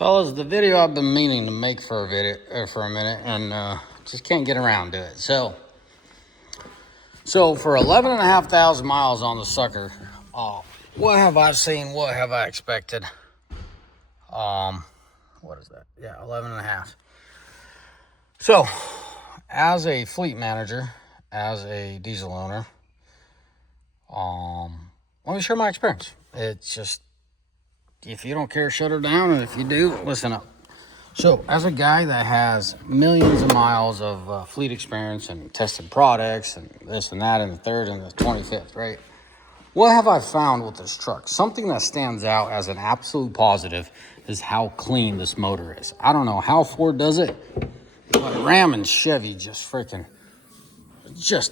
Fellas, the video I've been meaning to make for a minute, and just can't get around to it. So for 11,500 miles on the sucker, what have I seen? What have I expected? What is that? Yeah, 11 and a half. So, as a fleet manager, as a diesel owner, let me share my experience. It's just, if you don't care, shut her down, and if you do, listen up. So, as a guy that has millions of miles of fleet experience and tested products and this and that and the third and the 25th, right? What have I found with this truck? Something that stands out as an absolute positive is how clean this motor is. I don't know how Ford does it, but Ram and Chevy just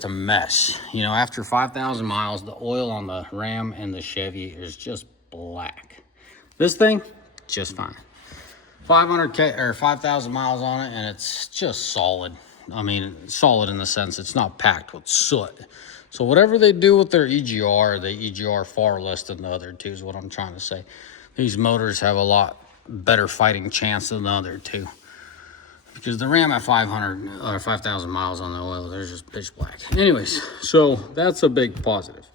a mess. You know, after 5,000 miles, the oil on the Ram and the Chevy is just black. This thing, just fine. 500K or 5,000 miles on it, and it's just solid. I mean, solid in the sense it's not packed with soot. So whatever they do with their EGR, they EGR far less than the other two is what I'm trying to say. These motors have a lot better fighting chance than the other two. Because the Ram at 500 or 5,000 miles on the oil, they're just pitch black. Anyways, so that's a big positive.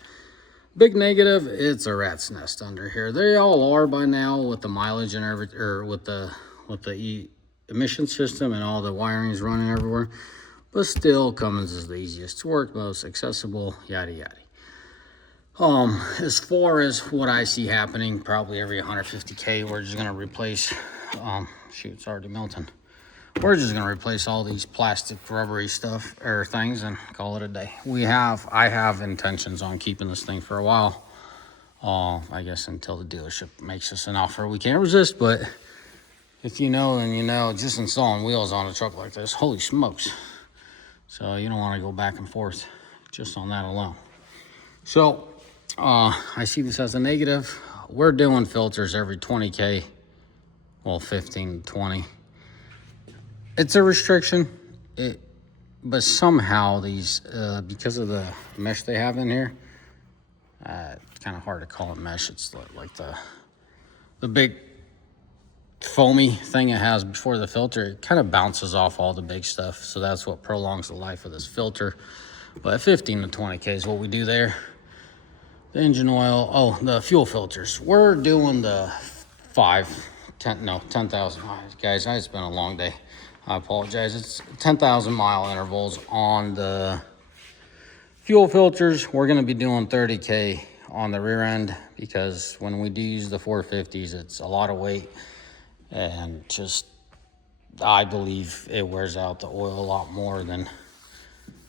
Big negative, it's a rat's nest under here. They all are by now with the mileage and everything, or with the emission system and all the wirings running everywhere. But still, Cummins is the easiest to work, most accessible, yada yada. As far as what I see happening, probably every 150K, we're just gonna replace. Shoot, it's already melting. We're just gonna replace all these plastic rubbery stuff or things and call it a day. I have intentions on keeping this thing for a while. I guess until the dealership makes us an offer we can't resist. But if you know, then you know. Just installing wheels on a truck like this, holy smokes! So you don't want to go back and forth just on that alone. So I see this as a negative. We're doing filters every 20K, well 15 to 20. It's a restriction, but somehow these, because of the mesh they have in here, it's kind of hard to call it mesh. It's like the big foamy thing it has before the filter. It kind of bounces off all the big stuff, so that's what prolongs the life of this filter. But 15 to 20K is what we do there. The engine oil, the fuel filters. We're doing the 10,000 miles. Guys, it's been a long day. I apologize. It's 10,000 mile intervals on the fuel filters. We're going to be doing 30K on the rear end because when we do use the 450s, it's a lot of weight and just, I believe it wears out the oil a lot more than,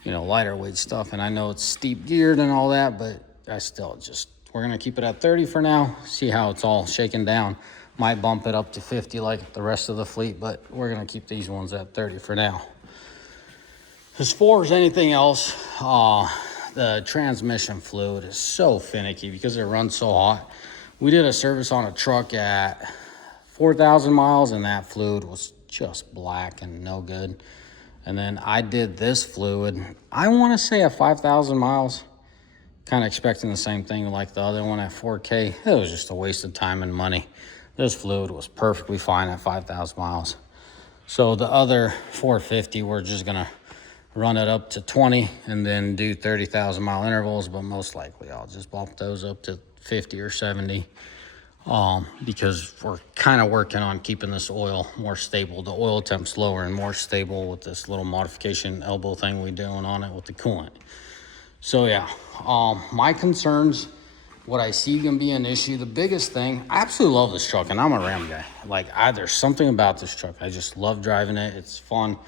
lighter weight stuff. And I know it's steep geared and all that, but we're going to keep it at 30 for now, see how it's all shaken down. Might bump it up to 50 like the rest of the fleet, but we're going to keep these ones at 30 for now. As far as anything else, the transmission fluid is so finicky because it runs so hot. We did a service on a truck at 4,000 miles, and that fluid was just black and no good. And then I did this fluid, I want to say at 5,000 miles, kind of expecting the same thing like the other one at 4K. It was just a waste of time and money. This fluid was perfectly fine at 5,000 miles. So the other 450, we're just gonna run it up to 20 and then do 30,000 mile intervals, but most likely I'll just bump those up to 50 or 70 because we're kind of working on keeping this oil more stable. The oil temp's lower and more stable with this little modification elbow thing we're doing on it with the coolant. So yeah, my concerns, what I see gonna be an issue, the biggest thing, I absolutely love this truck, and I'm a Ram guy. There's something about this truck. I just love driving it. It's fun.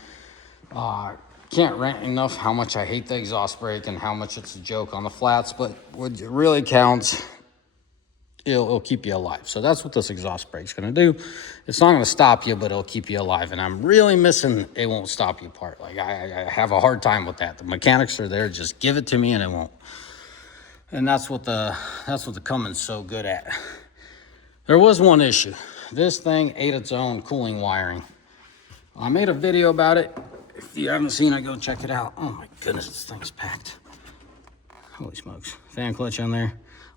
Can't rant enough how much I hate the exhaust brake and how much it's a joke on the flats, but what really counts, it'll keep you alive. So that's what this exhaust brake's gonna do. It's not gonna stop you, but it'll keep you alive. And I'm really missing it won't stop you part. I have a hard time with that. The mechanics are there, just give it to me and it won't. And that's what the Cummins so good at. There was one issue. This thing ate its own cooling wiring. I made a video about it. If you haven't seen it, go check it out. Oh my goodness, this thing's packed. Holy smokes. Fan clutch on there.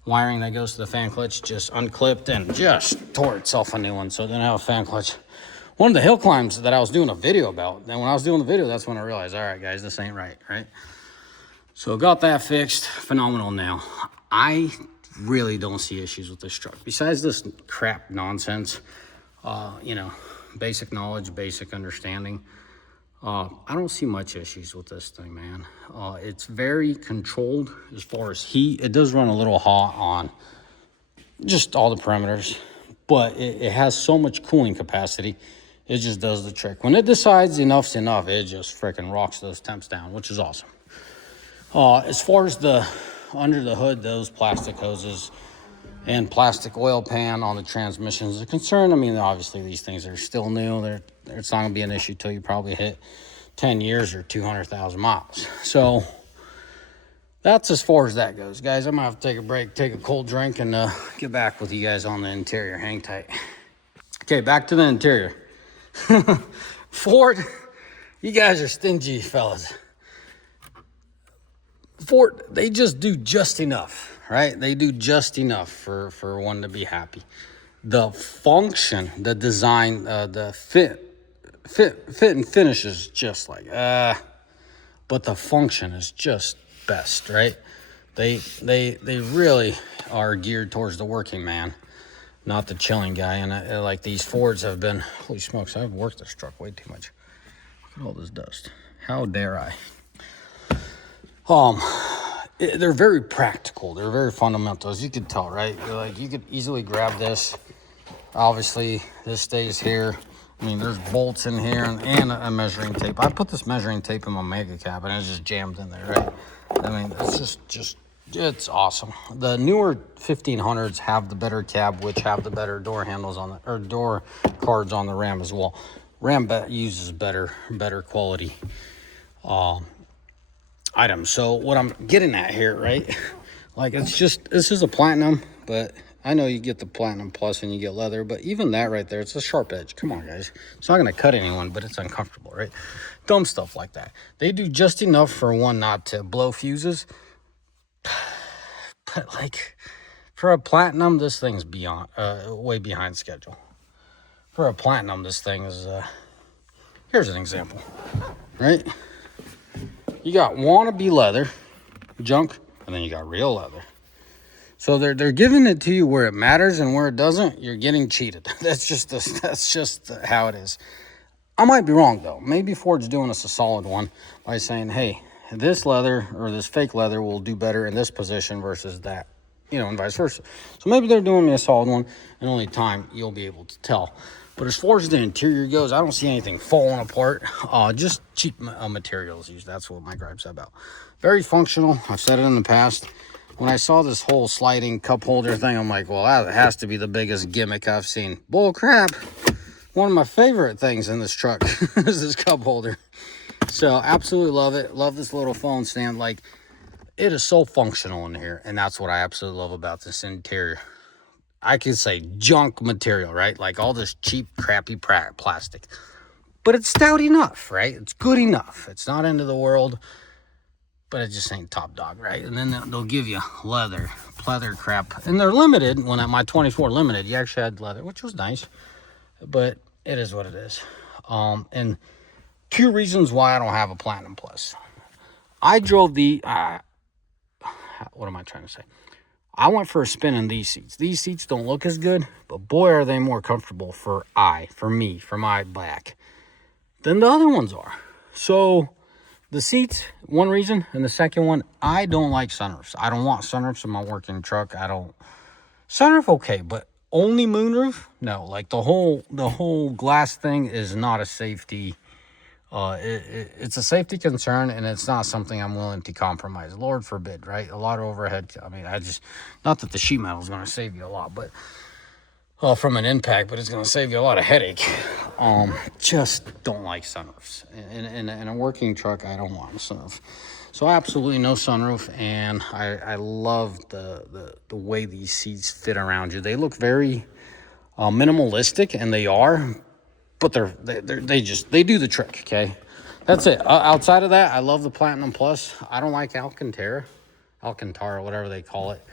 wiring that goes to the fan clutch just unclipped and just tore itself a new one. So then I have a fan clutch. One of the hill climbs that I was doing a video about, then when I was doing the video, that's when I realized, all right, guys, this ain't right? So got that fixed. Phenomenal now. I really don't see issues with this truck. Besides this crap nonsense, you know, basic knowledge, basic understanding. I don't see much issues with this thing, man. It's very controlled as far as heat. It does run a little hot on just all the parameters, but it has so much cooling capacity. It just does the trick. When it decides enough's enough, it just freaking rocks those temps down, which is awesome. As far as the under the hood, those plastic hoses and plastic oil pan on the transmissions are concerned, I mean, obviously these things are still new. It's not going to be an issue till you probably hit 10 years or 200,000 miles. So that's as far as that goes. Guys, I'm going to have to take a break, take a cold drink, and get back with you guys on the interior. Hang tight. Okay, back to the interior. Ford, you guys are stingy fellas. Ford, they just do just enough, right? They do just enough for one to be happy. The function, the design, the fit and finish is just like, but the function is just best, right? They really are geared towards the working man, not the chilling guy. And like these Fords have been, holy smokes, I've worked this truck way too much. Look at all this dust. How dare I? They're very practical. They're very fundamental, as you can tell, right? Like, you could easily grab this. Obviously, this stays here. I mean, there's bolts in here and a measuring tape. I put this measuring tape in my mega cab, and it's just jammed in there, right? I mean, it's just it's awesome. The newer 1500s have the better cab, which have the better door handles on the, or door cards on the Ram as well. Ram uses better quality items. So what I'm getting at here, right? Like, it's just, this is a platinum, but I know you get the platinum plus and you get leather, but even that right there, it's a sharp edge. Come on, guys. It's not going to cut anyone, but it's uncomfortable, right? Dumb stuff like that. They do just enough for one not to blow fuses. But like, for a platinum, this thing's beyond, way behind schedule. For a platinum, this thing is, here's an example, right? You got wannabe leather, junk, and then you got real leather. So they're giving it to you where it matters, and where it doesn't, you're getting cheated. That's just how it is. I might be wrong though. Maybe Ford's doing us a solid one by saying, hey, this leather or this fake leather will do better in this position versus that, you know, and vice versa. So maybe they're doing me a solid one, and only time you'll be able to tell. But as far as the interior goes, I don't see anything falling apart. Just cheap materials used. That's what my gripe's about. Very functional. I've said it in the past. When I saw this whole sliding cup holder thing, I'm like, well, that has to be the biggest gimmick I've seen. Bull crap. One of my favorite things in this truck is this cup holder. So absolutely love it. Love this little phone stand. Like, it is so functional in here. And that's what I absolutely love about this interior. I could say junk material, right? Like all this cheap, crappy plastic. But it's stout enough, right? It's good enough. It's not end of the world, but it just ain't top dog, right? And then they'll give you leather, pleather crap. And they're limited. When at my 24 limited, you actually had leather, which was nice. But it is what it is. And two reasons why I don't have a Platinum Plus. I drove the... what am I trying to say? I went for a spin in these seats. These seats don't look as good, but boy, are they more comfortable for me, for my back, than the other ones are. So the seats, one reason, and the second one, I don't like sunroofs. I don't want sunroofs in my working truck. Sunroof, okay, but only moonroof? No, like the whole glass thing is not a safety. It's a safety concern, and it's not something I'm willing to compromise. Lord forbid, right? A lot of overhead. I mean, not that the sheet metal is going to save you a lot, but from an impact, but it's going to save you a lot of headache. Just don't like sunroofs. In a working truck, I don't want a sunroof. So absolutely no sunroof, and I love the way these seats fit around you. They look very minimalistic, and they are. But they do the trick, okay? That's it. Outside of that, I love the Platinum Plus. I don't like Alcantara, whatever they call it.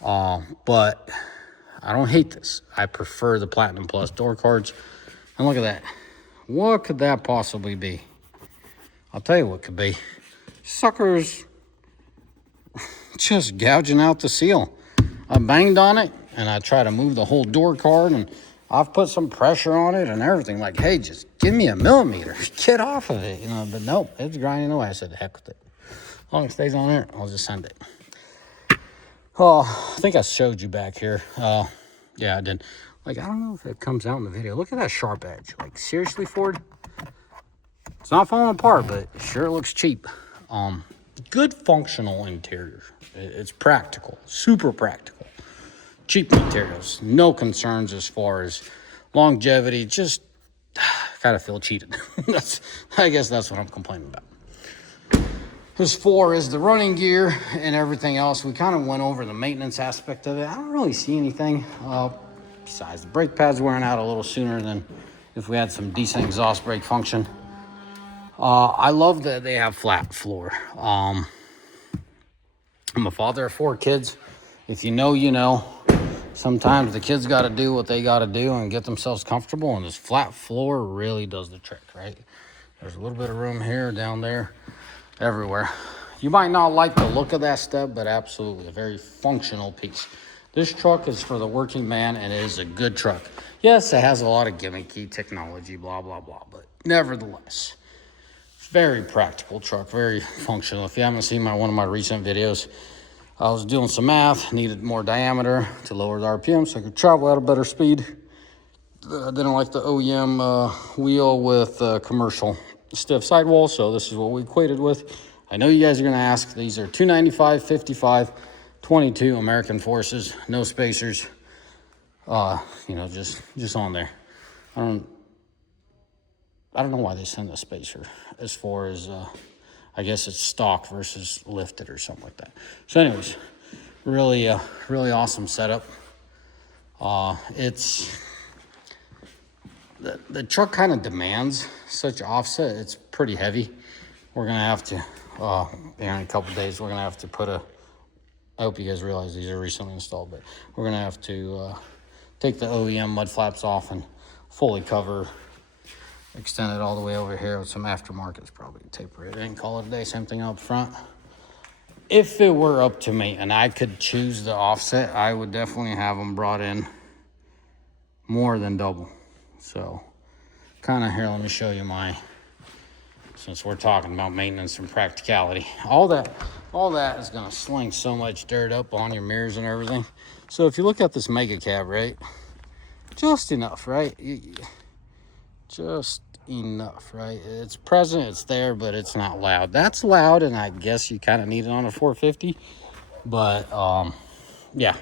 But I don't hate this. I prefer the Platinum Plus door cards. And look at that. What could that possibly be? I'll tell you what could be. Suckers just gouging out the seal. I banged on it and I tried to move the whole door card, and I've put some pressure on it and everything. Like, hey, just give me a millimeter. Get off of it, you know. But nope, it's grinding away. I said, heck with it. As long as it stays on there, I'll just send it. Oh, I think I showed you back here. Yeah, I did. Like, I don't know if it comes out in the video. Look at that sharp edge. Like, seriously, Ford? It's not falling apart, but it sure looks cheap. Good functional interior. It's practical, super practical. Cheap materials, no concerns as far as longevity. Just kind of feel cheated. I guess that's what I'm complaining about. As far as the running gear and everything else, we kind of went over the maintenance aspect of it. I don't really see anything besides the brake pads wearing out a little sooner than if we had some decent exhaust brake function. I love that they have flat floor. I'm a father of 4 kids. If you know, you know. Sometimes the kids got to do what they got to do and get themselves comfortable, and this flat floor really does the trick, right? There's a little bit of room here, down there, everywhere. You might not like the look of that step, but absolutely a very functional piece. This truck is for the working man, and it is a good truck. Yes, it has a lot of gimmicky technology, blah, blah, blah, but nevertheless, very practical truck, very functional. If you haven't seen one of my recent videos, I was doing some math, needed more diameter to lower the RPM so I could travel at a better speed. I didn't like the OEM wheel with commercial stiff sidewall, so this is what we equated with. I know you guys are going to ask. These are 295, 55, 22 American Forces, no spacers. You know, just on there. I don't know why they send a spacer as far as I guess it's stock versus lifted or something like that. So anyways, really awesome setup. It's the truck kind of demands such offset. It's pretty heavy. We're gonna have to in a couple days we're gonna have to put I hope you guys realize these are recently installed, but we're gonna have to take the OEM mud flaps off and fully cover, extend it all the way over here with some aftermarkets, probably taper it and call it a day. Same thing up front. If it were up to me and I could choose the offset, I would definitely have them brought in more than double. So kind of here, let me show you since we're talking about maintenance and practicality. All that is gonna sling so much dirt up on your mirrors and everything. So if you look at this mega cab, right, just enough, right? Just enough, right? It's present, it's there, but it's not loud. That's loud, and I guess you kind of need it on a 450. But yeah,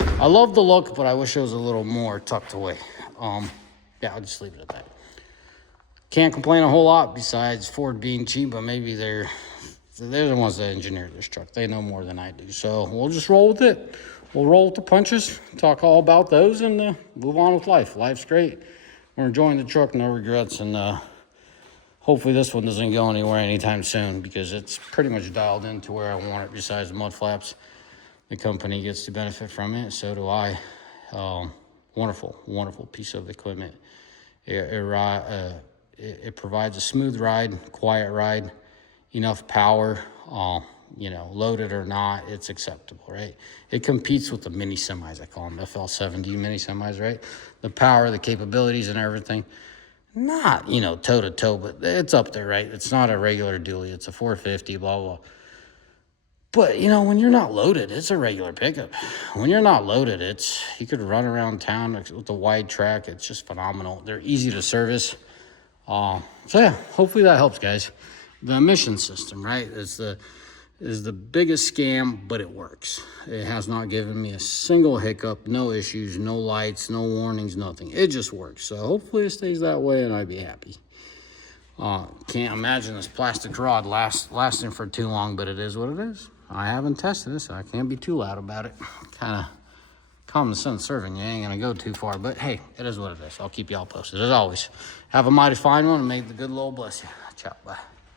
I love the look, but I wish it was a little more tucked away. Yeah, I'll just leave it at that. Can't complain a whole lot besides Ford being cheap, but maybe they're the ones that engineered this truck. They know more than I do, so we'll just roll with it. We'll roll with the punches, talk all about those, and move on with life. Life's great. We're enjoying the truck, no regrets, and hopefully this one doesn't go anywhere anytime soon, because it's pretty much dialed into where I want it. Besides the mud flaps, the company gets to benefit from it, so do I. Wonderful piece of equipment. It provides a smooth ride, quiet ride, enough power. You know, loaded or not, it's acceptable, right? It competes with the mini semis. I call them FL70 mini semis, right? The power, the capabilities, and everything. Not, you know, toe to toe, but it's up there, right? It's not a regular dually. It's a 450, blah, blah. But, you know, when you're not loaded, it's a regular pickup. When you're not loaded, you could run around town with the wide track. It's just phenomenal. They're easy to service. So yeah, hopefully that helps, guys. The emission system, right, is the biggest scam, but it works. It has not given me a single hiccup, no issues, no lights, no warnings, nothing. It just works. So hopefully it stays that way, and I'd be happy. Can't imagine this plastic rod lasting for too long, but it is what it is. I haven't tested it, so I can't be too loud about it. Kind of common sense serving. You ain't gonna go too far, but hey, it is what it is. I'll keep y'all posted. As always, have a mighty fine one, and may the good Lord bless you. Ciao, bye.